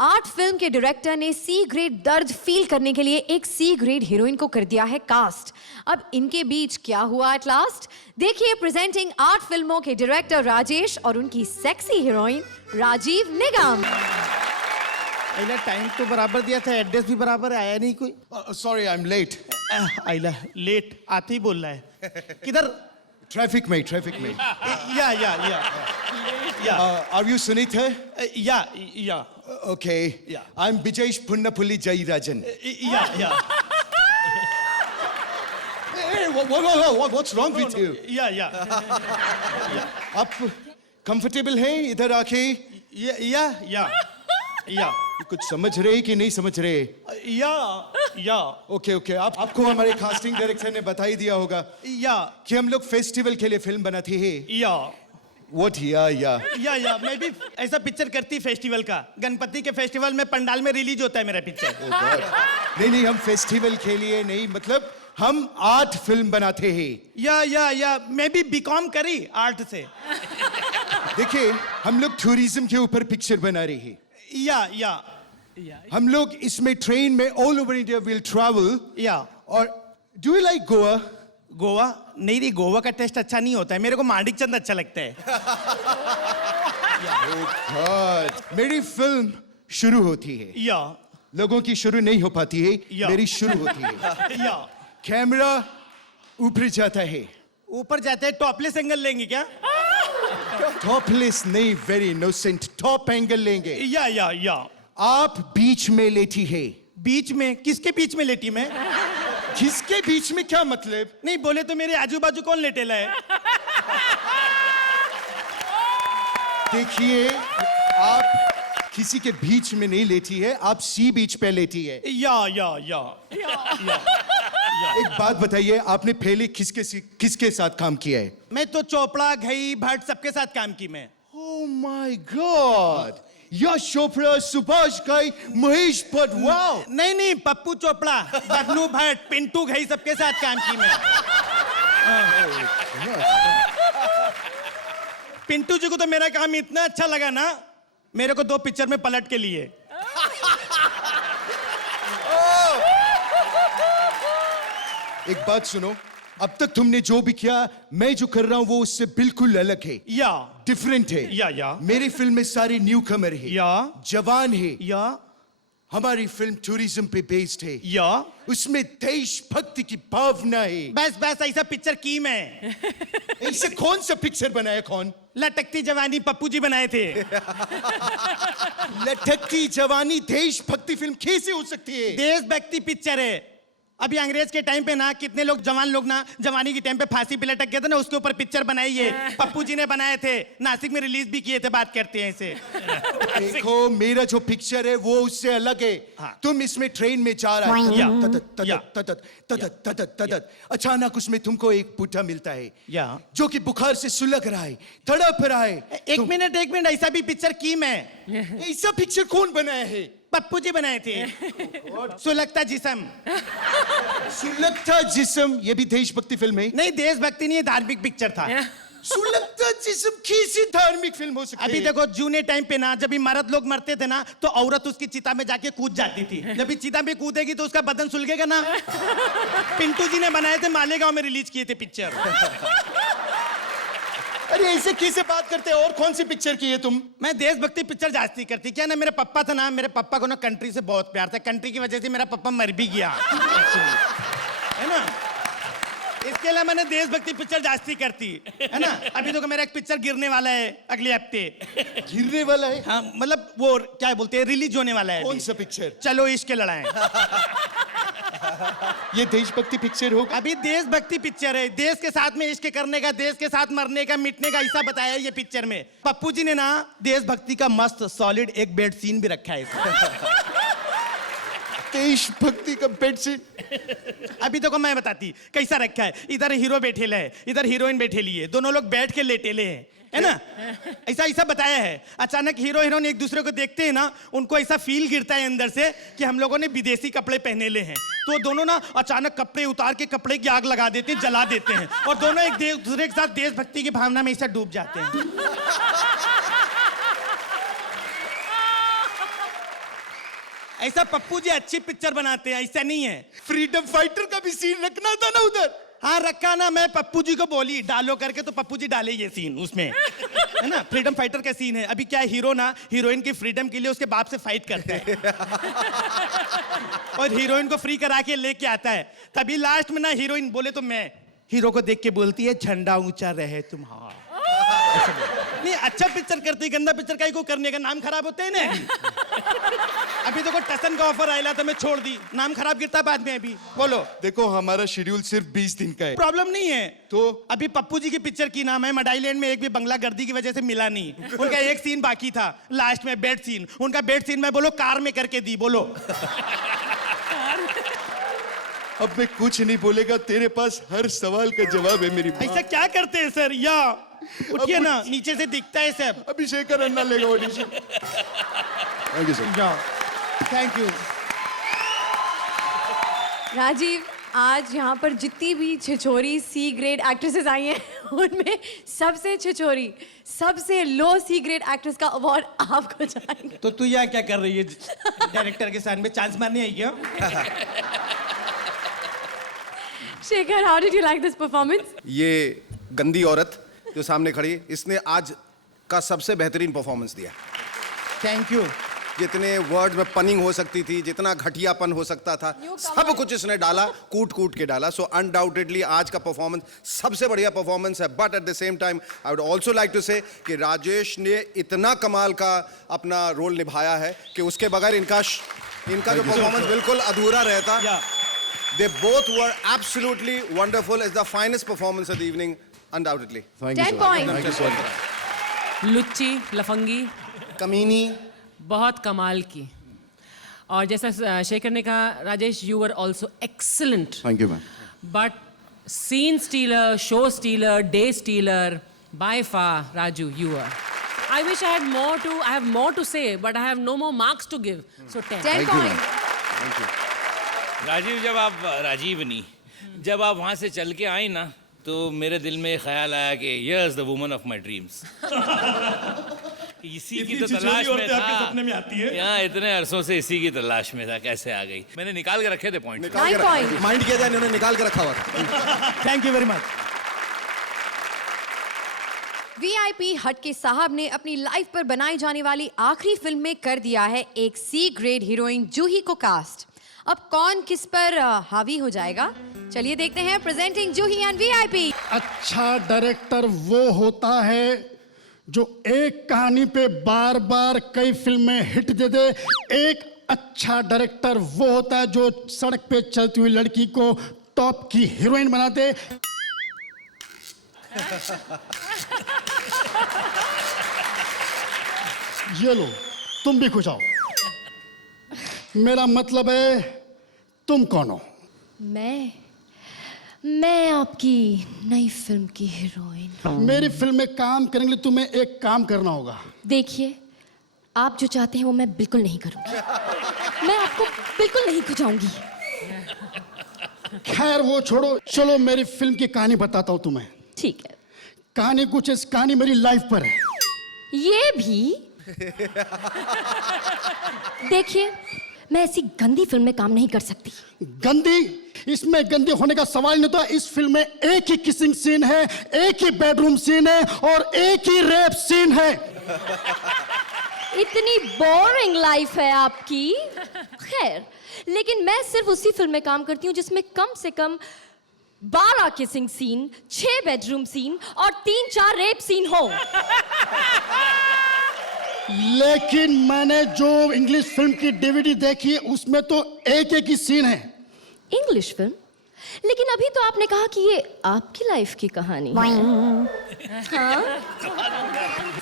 8 film के डायरेक्टर ने सी ग्रेड दर्द फील करने के लिए एक सी ग्रेड हीरोइन को कर दिया है कास्ट. अब इनके बीच क्या हुआ एट लास्ट? देखिए प्रेजेंटिंग 8 फिल्मों के डायरेक्टर राजेश और उनकी सेक्सी हीरोइन राजीव निगम. आइला टाइम तो बराबर दिया था, एड्रेस भी बराबर आया नहीं कोई. Sorry I am late. आइला लेट आते ही बोल रहा है. किधर? ट्रैफिक में. या आर यू सुनीत है? Yeah okay. I am Bijesh Punnapuli Jayarajan. Yeah what's wrong with you? या आप कंफर्टेबल हैं इधर आके? या कुछ समझ रहे कि नहीं समझ रहे? या ओके. आपको हमारे कास्टिंग डायरेक्टर ने बता ही दिया होगा कि हम लोग फेस्टिवल के लिए फिल्म बनाते हैं. What? या मैं भी ऐसा पिक्चर करती फेस्टिवल का. गणपति के फेस्टिवल में पंडाल में रिलीज होता है मेरा पिक्चर. नहीं हम फेस्टिवल के लिए नहीं, मतलब हम आर्ट फिल्म बनाते हैं. या मैं भी बीकॉम करी आर्ट से. देखिए हम लोग टूरिज्म के ऊपर पिक्चर बना रहे हैं. या हम लोग इसमें ट्रेन में all over India will travel. और do you like Goa? Goa नहीं रही. गोवा का टेस्ट अच्छा नहीं होता है. मेरे को मांडिक चंद अच्छा लगता है. मेरी फिल्म शुरू होती है, या लोगों की शुरू नहीं हो पाती है. मेरी शुरू होती है. कैमरा ऊपर जाता है. ऊपर जाते हैं. टॉपलेस एंगल लेंगे क्या? टॉपलेस नहीं, वेरी इनोसेंट. टॉप एंगल लेंगे. या आप बीच में लेटी है. बीच में? किसके बीच में लेटी मैं? किसके बीच में क्या मतलब? नहीं बोले तो मेरे आजू बाजू कौन लेटेला है? देखिए आप किसी के बीच में नहीं लेटी है, आप सी बीच पे लेटी है. या एक बात बताइए, आपने पहले किसके साथ काम किया है? मैं तो चोपड़ा, घई, भट्ट सबके साथ काम की मैं. Oh my God! Yash Chopra, Subhash Ghai, Mahesh Bhatt. Wow. नहीं पप्पू चोपड़ा, बबलू भट्ट, पिंटू घई सबके साथ काम की मैं. पिंटू जी को तो मेरा काम इतना अच्छा लगा ना, मेरे को 2 पिक्चर में पलट के लिए. एक बात सुनो, अब तक तुमने जो भी किया, मैं जो कर रहा हूं वो उससे बिल्कुल अलग है. डिफरेंट है. या मेरी फिल्म में सारे न्यू कमर है, जवान है. या हमारी फिल्म टूरिज्म पे बेस्ड है. या उसमें देशभक्ति की भावना है. बस ऐसा पिक्चर की मैं. ऐसे कौन सा पिक्चर बनाया? कौन? लटकती जवानी पप्पू जी बनाए थे. लटकती जवानी देशभक्ति फिल्म कैसे हो सकती है? देशभक्ति पिक्चर है. अभी अंग्रेज के टाइम पे ना कितने लोग जवान लोग ना जवानी के टाइम पे फांसी पे लटक गए थे ना, उसके ऊपर पिक्चर बनाई है. पप्पू जी ने बनाए थे, नासिक में रिलीज भी किए थे. बात करते हैं इसे. देखो मेरा जो पिक्चर है वो उससे अलग है. तुम इसमें ट्रेन में जा रहा है, अचानक उसमें तुमको एक बूढ़ा मिलता है जो कि बुखार से सुलग रहा है, तड़प रहा है. एक मिनट ऐसा भी पिक्चर की मैं. ऐसा पिक्चर कौन बनाया है? पप्पू जी बनाए थे. सुलगता जिस्म. सुलगता जिस्म ये भी देशभक्ति फिल्म है? नहीं देशभक्ति नहीं, धार्मिक पिक्चर था. सुलगता जिस्म कैसी धार्मिक फिल्म हो सकती है? अभी देखो जूने टाइम पे ना जब भी मर्द लोग मरते थे ना तो औरत उसकी चिता में जाके कूद जाती थी. जब भी चिता में कूदेगी तो उसका बदन सुलगेगा ना. पिंटू जी ने बनाए थे, मालेगांव में रिलीज किए थे पिक्चर. अरे ऐसे कैसे बात करते हैं? और कौन सी पिक्चर की है तुम? मैं देशभक्ति पिक्चर जास्ती करती. क्या ना मेरे पापा था ना, मेरे पापा को ना कंट्री से बहुत प्यार था. कंट्री की वजह से मेरा पापा मर भी गया है ना. इसके लिए मैंने देशभक्ति पिक्चर जास्ती करती है ना. अभी तो मेरा एक पिक्चर गिरने वाला है अगले हफ्ते. गिरने वाला है? हाँ मतलब वो क्या बोलते हैं, रिलीज होने वाला है. कौन सा पिक्चर? चलो इश्क लड़ाएं. ये देशभक्ति पिक्चर हो? अभी देशभक्ति पिक्चर है. देश के साथ में इश्क करने का, देश के साथ मरने का, मिटने का ऐसा बताया ये पिक्चर में. पप्पू जी ने ना देशभक्ति का मस्त सॉलिड एक बेड सीन भी रखा है इसमें. देशभक्ति का बेड सीन? अभी देखो मैं बताती कैसा रखा है. इधर हीरो बैठे है, इधर हीरोइन बैठे लिए, दोनों लोग बैठ के लेटेले हैं. है ना? ऐसा ऐसा बताया है। अचानक हीरो हीरोइन एक दूसरे को देखते हैं ना, उनको ऐसा फील गिरता है अंदर से कि हम लोगों ने विदेशी कपड़े पहने ले हैं, तो दोनों ना अचानक कपड़े उतार के कपड़े की आग लगा देते हैं, जला देते हैं, और दोनों एक दूसरे के साथ देशभक्ति की भावना में ऐसा डूब जाते हैं। ऐसा पप्पू जी अच्छी पिक्चर बनाते हैं, ऐसा नहीं है। फ्रीडम फाइटर का भी सीन रखना था ना उधर। हाँ रखा ना, मैं पप्पू जी को बोली डालो करके, तो पप्पू जी डाले ये सीन उसमें, है ना? फ्रीडम फाइटर का सीन है। अभी क्या हीरो ना हीरोइन की फ्रीडम के लिए उसके बाप से फाइट करता है और हीरोइन को फ्री करा के लेके आता है। तभी लास्ट में ना हीरोइन बोले तो मैं हीरो को देख के बोलती है झंडा ऊंचा रहे तुम्हारा। नहीं अच्छा पिक्चर करती, गंदा पिक्चर काहे को करने का, नाम खराब होते हैं ना। अभी तो कोई टसन का ऑफर आया था, मैं छोड़ दी, नाम खराब गिरता बाद में। अभी बोलो। देखो हमारा शेड्यूल सिर्फ 20 दिन का है। प्रॉब्लम नहीं है तो अभी पप्पू जी की पिक्चर की नाम है मडाईलैंड में एक भी बंगला गर्दी की वजह से मिला नहीं। उनका एक सीन बाकी था लास्ट में, बेड सीन। उनका बेड सीन में बोलो कार में करके दी, बोलो। अब मैं कुछ नहीं बोलेगा, तेरे पास हर सवाल का जवाब है मेरी माँ। ऐसा क्या करते हैं सर? या उठिए ना, नीचे से दिखता है सब। अभिषेक का रन्ना लेगा ऑडिशन। Thank you sir. जाओ, थैंक यू। राजीव, आज यहाँ पर जितनी भी छिछोरी सी ग्रेड एक्ट्रेसेस आई हैं उनमें सबसे छिछोरी, सबसे लो सी ग्रेड एक्ट्रेस का अवार्ड आपको जाएगा। तो तू यहाँ क्या कर रही है? डायरेक्टर के साथ में चांस मारने आई क्या? Shekhar, how did you like this performance? ये गंदी औरत जो सामने खड़ी है, इसने आज का सबसे बेहतरीन परफॉर्मेंस दिया। Thank you. जितने वर्ड में पनिंग हो सकती थी, जितना घटियापन हो सकता था, सब कुछ इसने डाला, कूट कूट के डाला। सो अनडाउटेडली आज का परफॉर्मेंस सबसे बढ़िया परफॉर्मेंस है। But at the same time I would also like to say कि राजेश ने इतना कमाल का अपना रोल निभाया है कि उसके बगैर इनका जो परफॉर्मेंस बिल्कुल अधूरा रहता। They both were absolutely wonderful. It's the finest performance of the evening, undoubtedly. 10 points. Thank you so much. लुच्ची, लफंगी, कमीनी, बहुत कमाल की। और जैसा शेखर ने कहा, Rajesh, you were also excellent. Thank you ma'am. But scene stealer, show stealer, day stealer, by far Raju, you were. I wish I have more to say, but I have no more marks to give. So 10 points. Thank you. Rajiv, जब आप वहाँ से चल के आई ना, तो मेरे दिल में ख्याल आया कि yes the woman of my dreams. इसी की तो तलाश में था। आपके सपने में आती है? यहाँ इतने अरसों से इसी की तलाश में था, कैसे आ गई? मैंने निकाल के रखे थे पॉइंट। 9 points. माइंड किया जाए, इन्होंने निकाल के रखा हुआ था। Thank you very much. VIP हटके साहब ने अपनी लाइफ पर बनाई जाने वाली आखिरी फिल्म में कर दिया है एक सी ग्रेड हीरोइन जूही को कास्ट। अब कौन किस पर हावी हो जाएगा, चलिए देखते हैं। Presenting Juhi and VIP. अच्छा डायरेक्टर वो होता है जो एक कहानी पे बार बार कई फिल्में हिट दे दे। एक अच्छा डायरेक्टर वो होता है जो सड़क पे चलती हुई लड़की को टॉप की हीरोइन बना दे। ये लो, तुम भी खुश आओ। मेरा मतलब है तुम कौन हो? मैं आपकी नई फिल्म की हीरोइन। मेरी फिल्म में काम करने के लिए तुम्हें एक काम करना होगा। देखिए, आप जो चाहते हैं वो मैं बिल्कुल नहीं करूंगी। मैं आपको बिल्कुल नहीं खुजाऊंगी। खैर वो छोड़ो, चलो मेरी फिल्म की कहानी बताता हूँ तुम्हें। ठीक है। कहानी कुछ इस कहानी मेरी लाइफ पर है। ये भी देखिए, मैं ऐसी गंदी फिल्म में काम नहीं कर सकती। गंदी? इसमें गंदे होने का सवाल नहीं था। इस फिल्म में एक ही किसिंग सीन है, एक ही बेडरूम सीन है और एक ही रेप सीन है। इतनी बोरिंग लाइफ है आपकी। खैर, लेकिन मैं सिर्फ उसी फिल्म में काम करती हूँ जिसमें कम से कम 12 किसिंग सीन, 6 बेडरूम सीन और 3-4 रेप सीन हो। लेकिन मैंने जो इंग्लिश फिल्म की डीवीडी देखी है उसमें तो एक ही सीन है। English film? लेकिन अभी तो आपने कहा कि ये आपकी लाइफ की कहानी है। हाँ?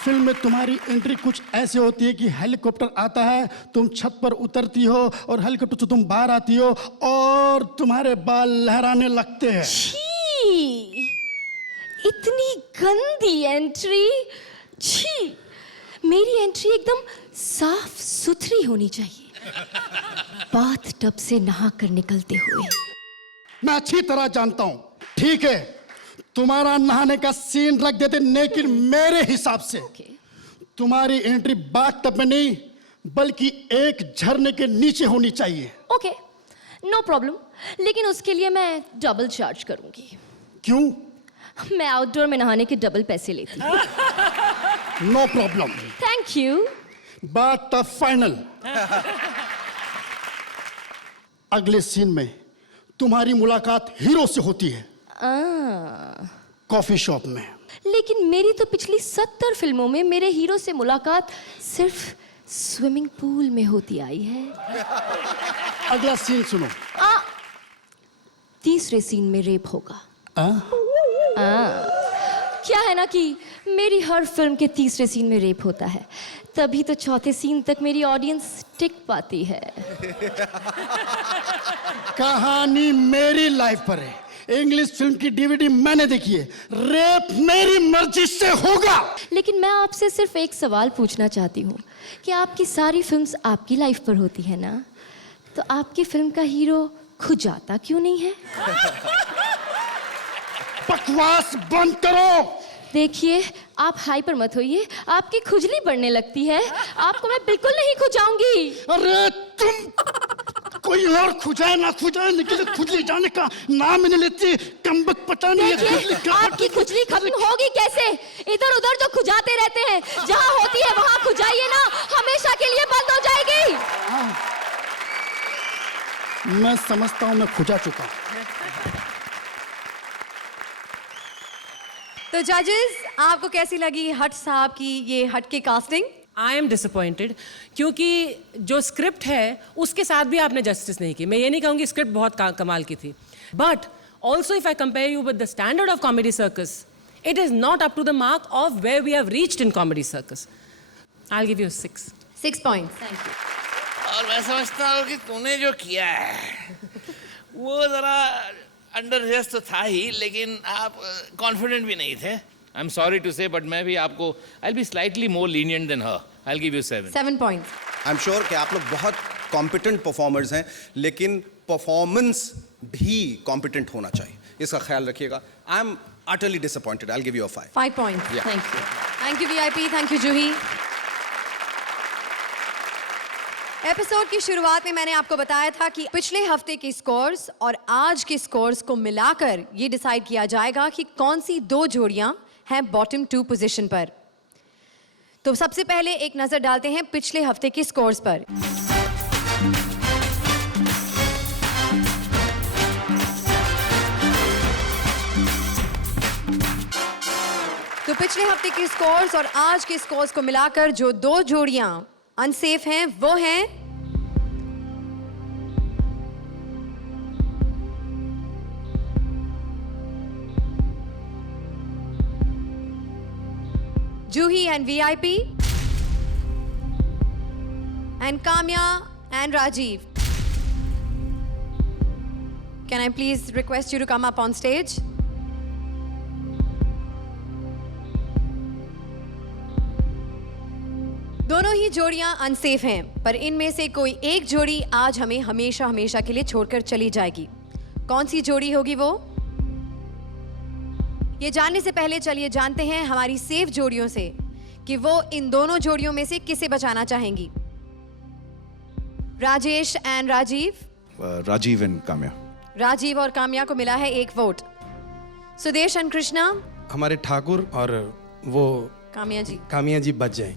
फिल्म में तुम्हारी एंट्री कुछ ऐसे होती है कि हेलीकॉप्टर आता है, तुम छत पर उतरती हो और हेलीकॉप्टर से तुम बाहर आती हो और तुम्हारे बाल लहराने लगते हैं। छी! इतनी गंदी एंट्री। छी, मेरी एंट्री एकदम साफ सुथरी होनी चाहिए, बाथ टब से नहा कर निकलते हुए। मैं अच्छी तरह जानता हूं, ठीक है, तुम्हारा नहाने का सीन रख देते, लेकिन मेरे हिसाब से तुम्हारी एंट्री बाथ टब में नहीं बल्कि एक झरने के नीचे होनी चाहिए। ओके, नो प्रॉब्लम, लेकिन उसके लिए मैं डबल चार्ज करूंगी। क्यों? मैं आउटडोर में नहाने के डबल पैसे लेती हूँ। No problem, thank you. बात टब फाइनल। अगले सीन में तुम्हारी मुलाकात हीरो से होती है, कॉफी शॉप में। लेकिन मेरी तो पिछली 70 फिल्मों में मेरे हीरो से मुलाकात सिर्फ स्विमिंग पूल में होती आई है। अगला सीन सुनो। तीसरे सीन में रेप होगा। क्या है ना कि मेरी हर फिल्म के तीसरे सीन में रेप होता है, तभी तो चौथे सीन तक मेरी ऑडियंस टिक पाती है। कहानी मेरी लाइफ पर है, इंग्लिश फिल्म की डीवीडी मैंने देखी है, रेप मेरी मर्जी से होगा। लेकिन मैं आपसे सिर्फ एक सवाल पूछना चाहती हूँ कि आपकी सारी फिल्म्स आपकी लाइफ पर होती है ना, तो आपकी फिल्म का हीरो खुजाता क्यों नहीं है? बकवास बंद करो। देखिए, आप हाइपर मत होइए, आपकी खुजली बढ़ने लगती है। आपको मैं बिल्कुल नहीं खुजाऊंगी। अरे तुम कोई और खुजाए ना खुजाए, लेकिन खुजली जाने का नाम ही नहीं लेती। कमबख्त पता नहीं है खुजली कब आपकी खुजली खत्म होगी कैसे? इधर उधर जो खुजाते रहते हैं, जहाँ होती है वहाँ खुजाइए ना, हमेशा के लिए बंद हो जाएगी। मैं समझता हूँ मैं खुजा चुका हूँ। तो जजेस, आपको कैसी लगी हट साहब की ये हट की कास्टिंग? आई एम डिसअपॉइंटेड, क्योंकि जो स्क्रिप्ट है उसके साथ भी आपने जस्टिस नहीं की। मैं ये नहीं कहूँगी स्क्रिप्ट बहुत कमाल की थी, but also if I compare you with the standard of comedy circus, it is not up to the mark of where we have reached in comedy circus. I will give you 6 points. और मैं समझता हूँ कि तूने जो किया है वो जरा अंडर रिहर्स तो था ही, लेकिन आप कॉन्फिडेंट भी नहीं थे। I am sorry to say, but मैं भी आपको I will be slightly more lenient than her. I will give you 7 points. I am sure कि आप लोग बहुत कॉम्पिटेंट परफॉर्मर्स हैं, लेकिन परफॉर्मेंस भी कॉम्पिटेंट होना चाहिए, इसका ख्याल रखिएगा। I am utterly disappointed. I'll give you a 5. 5 points. Yeah. Thank you. Thank you VIP. Thank you Juhi. Episode की शुरुआत में मैंने आपको बताया था कि पिछले हफ्ते के स्कोर्स और आज के स्कोर्स को मिलाकर ये डिसाइड किया जाएगा कि कौन सी 2 जोड़ियां हैं बॉटम 2 पोजीशन पर। तो सबसे पहले एक नजर डालते हैं पिछले हफ्ते के स्कोर्स पर। तो पिछले हफ्ते के स्कोर्स और आज के स्कोर्स को मिलाकर जो 2 जोड़ियां अनसेफ हैं वो हैं Juhi and VIP and Kamya and Rajeev. Can I please request you to come up on stage? दोनों ही जोड़ियां अनसेफ हैं, पर इनमें से कोई एक जोड़ी आज हमें हमेशा हमेशा के लिए छोड़कर चली जाएगी। कौन सी जोड़ी होगी वो? ये जानने से पहले चलिए जानते हैं हमारी सेफ जोड़ियों से कि वो इन दोनों जोड़ियों में से किसे बचाना चाहेंगी। राजेश एंड राजीव। राजीव एंड काम्या। राजीव और काम्या को मिला है 1 वोट। सुदेश एंड कृष्णा। हमारे ठाकुर और वो कामिया जी बच जाए।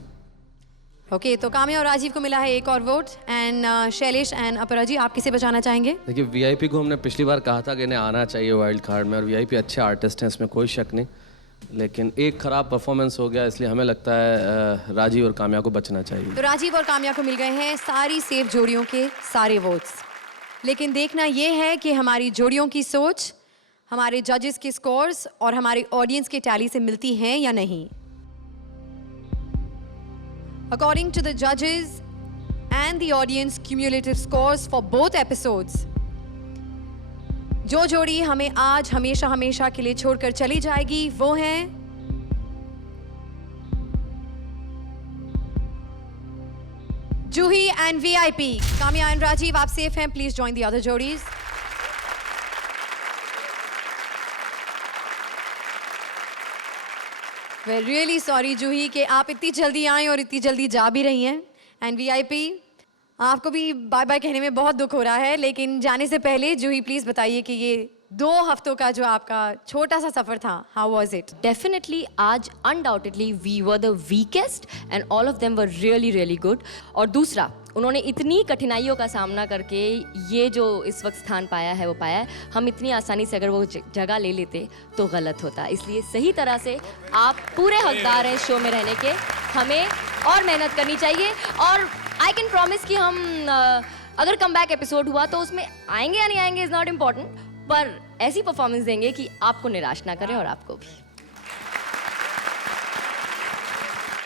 ओके, तो काम्या और राजीव को मिला है 1 और वोट। एंड शैलेश एंड अपरा जी, आप किसे बचाना चाहेंगे? देखिए, वीआईपी को हमने पिछली बार कहा था कि इन्हें आना चाहिए वाइल्ड कार्ड में, और वीआईपी अच्छे आर्टिस्ट हैं, इसमें कोई शक नहीं, लेकिन एक खराब परफॉर्मेंस हो गया, इसलिए हमें लगता है राजीव और काम्या को बचना चाहिए। तो राजीव और काम्या को मिल गए हैं सारी सेफ जोड़ियों के सारे वोट्स। लेकिन देखना यह है कि हमारी जोड़ियों की सोच हमारे जजेस के स्कोर्स और हमारे ऑडियंस के टैली से मिलती हैं या नहीं। According to the judges and the audience cumulative scores for both episodes, जो जोड़ी हमें आज हमेशा हमेशा के लिए छोड़कर चली जाएगी वो हैं Juhi and VIP. Kamya and Rajeev, आप सेफ हैं, प्लीज जॉइन द अदर जोड़ीज। We're really sorry जूही कि आप इतनी जल्दी आए और इतनी जल्दी जा भी रही हैं। एंड वीआईपी, आपको भी बाय बाय कहने में बहुत दुख हो रहा है, लेकिन जाने से पहले जूही प्लीज बताइए कि ये 2 हफ्तों का जो आपका छोटा सा सफर था, हाउ वाज इट? डेफिनेटली आज undoubtedly we were the weakest and all of them were really really good. और दूसरा, उन्होंने इतनी कठिनाइयों का सामना करके ये जो इस वक्त स्थान पाया है वो पाया है। हम इतनी आसानी से अगर वो जगह ले लेते तो गलत होता, इसलिए सही तरह से आप पूरे हकदार हैं शो में रहने के। हमें और मेहनत करनी चाहिए और आई कैन प्रॉमिस कि हम अगर कम बैक एपिसोड हुआ तो उसमें आएंगे या नहीं आएंगे इज नॉट इम्पॉर्टेंट, पर ऐसी परफॉर्मेंस देंगे कि आपको निराश ना करें और आपको भी।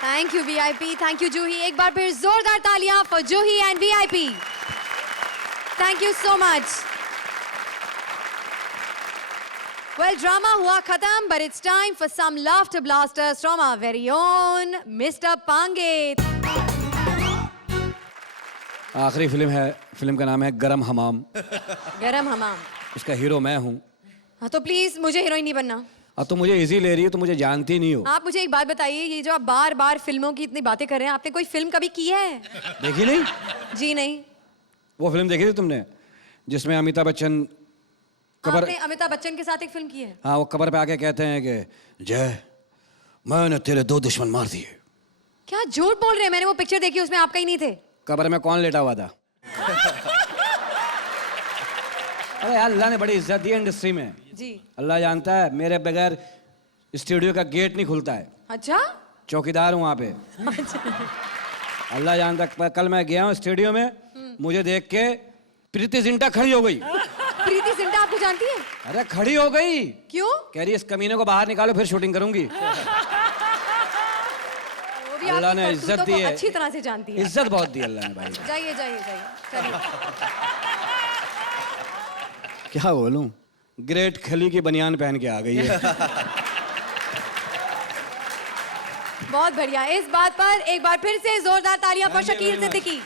Thank you VIP, thank you Juhi. एक बार फिर जोरदार तालियां for Juhi and VIP. Thank you so much. Well, drama हुआ खत्म, but it's time for some laughter blasters from our very own mister Pange. आखिरी फिल्म है, फिल्म का नाम है गरम हमाम। गरम हमाम। इसका हीरो मैं हूँ। हाँ तो प्लीज मुझे हीरोइन नहीं बनना। अब तो मुझे इजी ले रही है, तो मुझे जानती नहीं हो। आप मुझे एक बात बताइए, ये जो आप बार बार फिल्मों की इतनी बातें कर रहे हैं, आपने कोई फिल्म कभी की है? देखी नहीं? जी नहीं। वो फिल्म देखी थी तुमने जिसमें अमिताभ बच्चन कबर, आपने अमिताभ बच्चन के साथ एक फिल्म की है? हाँ, वो कबर पे आके कहते हैं कि जय, मैंने तेरे 2 दुश्मन मार दिए। क्या झूठ बोल रहे हैं? मैंने वो पिक्चर देखी, उसमें आप कहीं नहीं थे। कबर में कौन लेटा हुआ था? अरे यार, अल्लाह ने बड़ी इज्जत दी है इंडस्ट्री में। जी। अल्लाह जानता है, मेरे बगैर स्टूडियो का गेट नहीं खुलता है। अच्छा। चौकीदार हूँ वहाँ पे। अल्लाह जानता है। कल मैं गया हूँ स्टूडियो में, मुझे देख के प्रीति जिंटा खड़ी हो गई। प्रीति जिंटा आपको जानती है? अरे खड़ी हो गई। क्यों? कह रही इस कमीने को बाहर निकालो, फिर शूटिंग करूंगी। वो भी अल्लाह आपकी ने इज्जत करतूतों दी को है। अच्छी तरह से जानती है। इज्जत बहुत दी अल्लाह ने भाई। जाइए जाइए जाइए, चलिए। क्या बोलूं, ग्रेट खली की बनियान पहन के आ गई है। बहुत बढ़िया। इस बात पर एक बार फिर से जोरदार तालियां for Shakeel Siddiqui.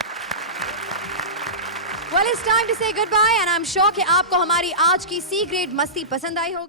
Well, it's time to say goodbye and I'm sure कि आपको हमारी आज की सी ग्रेड मस्ती पसंद आई होगी।